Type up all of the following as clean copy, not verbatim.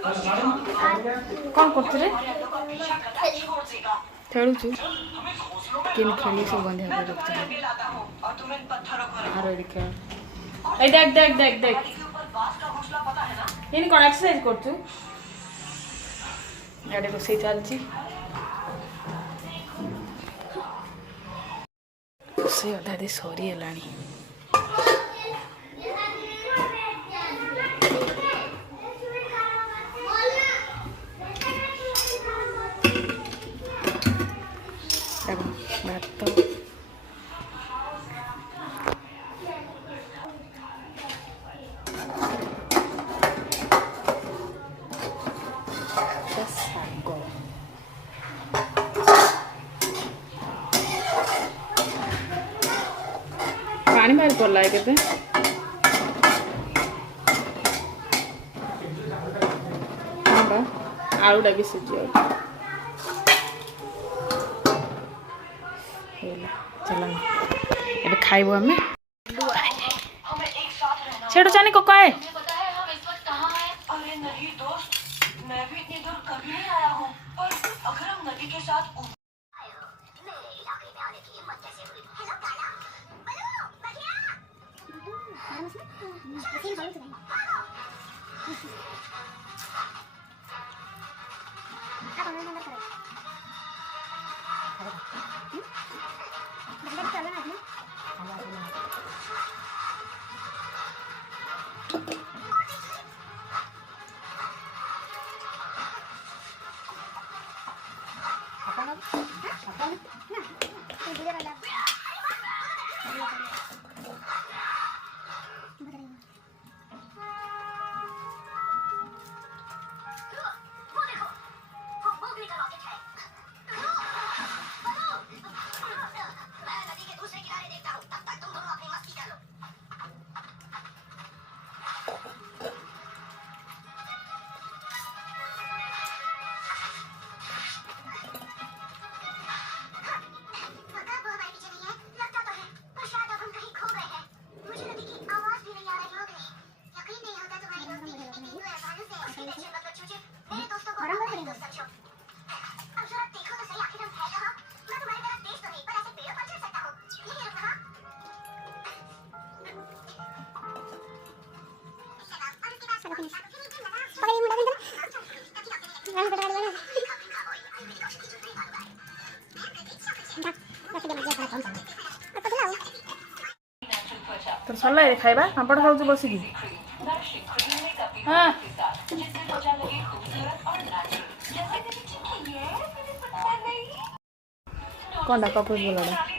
କ'ଣ କରୁଛୁ ରେ ଖେଳୁଛୁ କେମିତି ଖେଳି ସବୁ ବନ୍ଧା କରି ରଖୁଛୁ ଆର ଏଠି ଖେଳ ଏଇ ଦେଖ ଦେଖ ଦେଖ ଦେଖ ଏଇନି କ'ଣ ଏକ୍ସରସାଇଜ କରୁଛୁ ଇଆଡ଼େ ରୋଷେଇ ଚାଲିଛି ରୋଷେଇ ଅଧା ଅଧି ସରିଗଲାଣି ଭାତ ଶାଗ ପାଣି ବାହାରି ପଡ଼ିଲା କେତେ ଆଳୁଟା ବି ସିଝି ଯାଉଛି चल अब खाइबो हमें छेड़ो जाने को है मैं भी इतनी दूर कभी नहीं आया हूँ पर अगर हम नदी के साथ तो सरला खाइबा पापड़ खाऊ बसिकी हाँ कौन कपूस बोला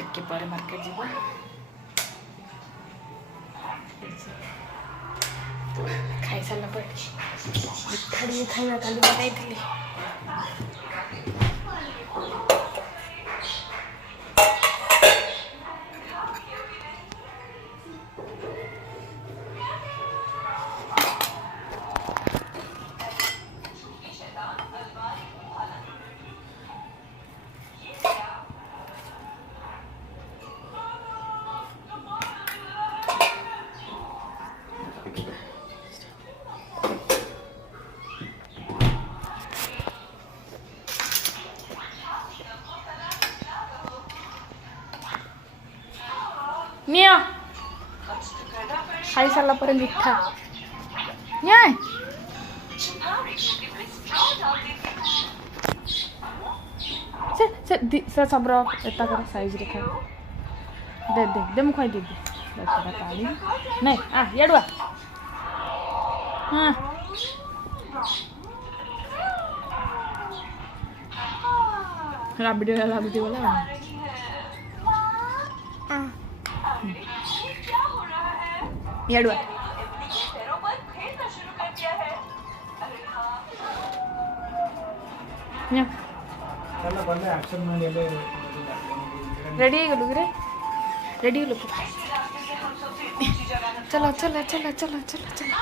टिके पर मार्केट जीवा खाई सारा पर मिठा खाଇବା କାଲି ବନେଇଥିଲି नियो खाई सारा पर मिठा नियो से सबरो एता कर साइज रे खा दे मु खाई दे पानी नहीं आ येडवा हाँ राबड़ी वाला येडवा रेडी रे रेडी लोग चलो चलो चलो चलो चलो चलो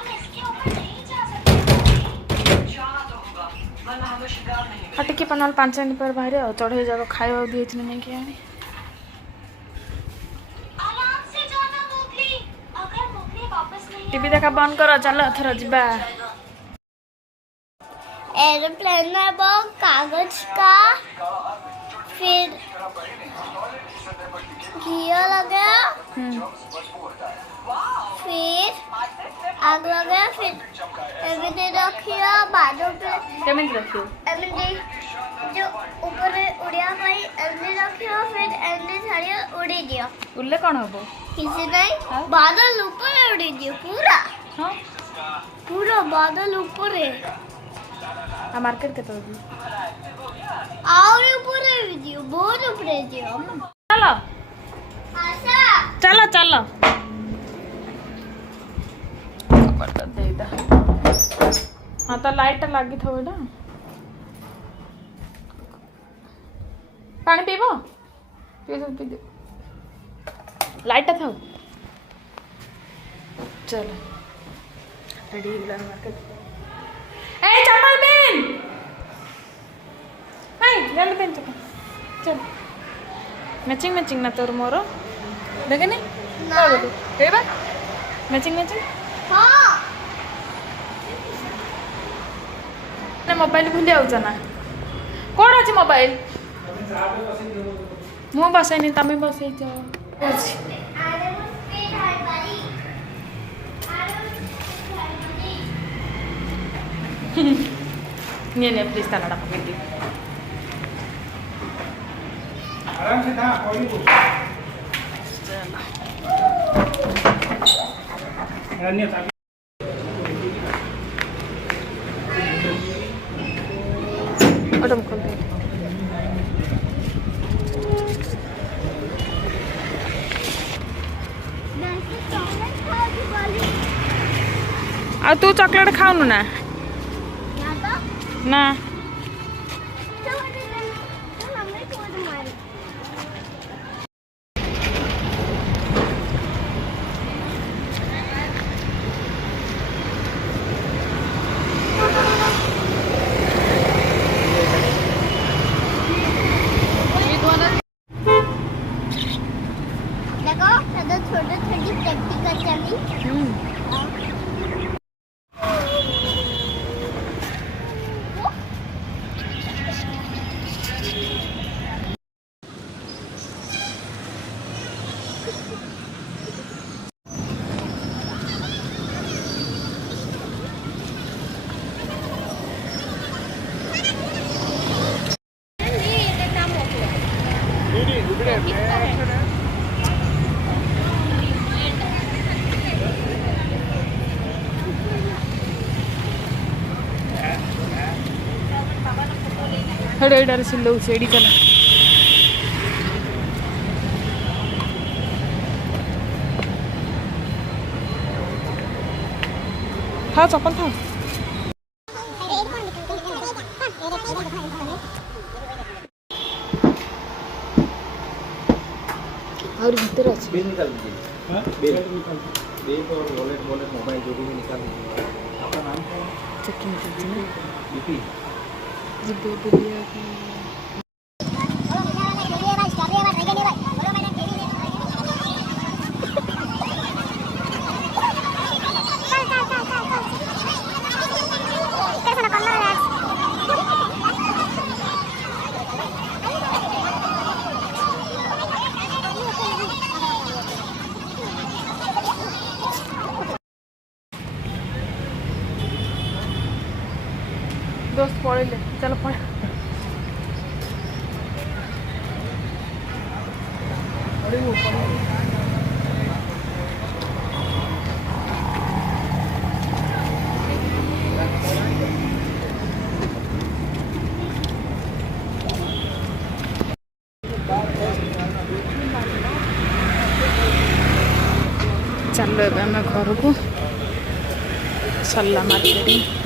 हटिके पनाल 5 मिनट पर बाहर चढ़े जाओ खाଇବା दिए नहीं कि टीवी देखा बंद करो चलो थोड़ा जीवा एरोप्लेन में वो कागज का फिर घिया लगा फिर आग लगा फिर एमडी रखियो बाजू पे केमिन रखियो एमडी जो ऊपर उड़िया भाई एमडी रखियो फिर एमडी छाड़ियो उड़ी दियो उड़ले कौन हबो किसी नहीं बादल ऊपर उड़ी दियो पूरा हां पूरा बादल ऊपर है आ मार्केट के तो और ऊपर दियो बहुत ऊपर दियो चलो आशा चलो चलो कपड़ा दे दा हां तो लाइट लागी थवे ना पानी पीबो पी दे लाइट था चलो रेडी हो गया मार्केट ए चप्पल पहन नहीं जल्दी पहन चल मैचिंग मैचिंग ना तोर मोर देखे नहीं ना बोलू हे बा मैचिंग मैचिंग हां ना मोबाइल भूल जाऊ ना कोड अछि मोबाइल मु बसै नहीं तमे बसै छ नहीं प्लीज कन्नड़ पकड़ आराम से था कोई ऑटो खोल दे आ तू चॉकलेट खाऊ ना ना देखो छोटे छोटी प्रैक्टिकल चली हेडो एडार सिल्लो सेडी चला था चप्पल था और भीतर अच्छे बिल निकाल दीजिए हाँ बिल और वॉलेट मोबाइल जो भी निकाल दीजिए आपका नाम क्या है चेकिंग बीपी जिद्दे बुलिया की दोस्त पड़े चल पड़े चलो ए आम घर को सरला मार्केटिंग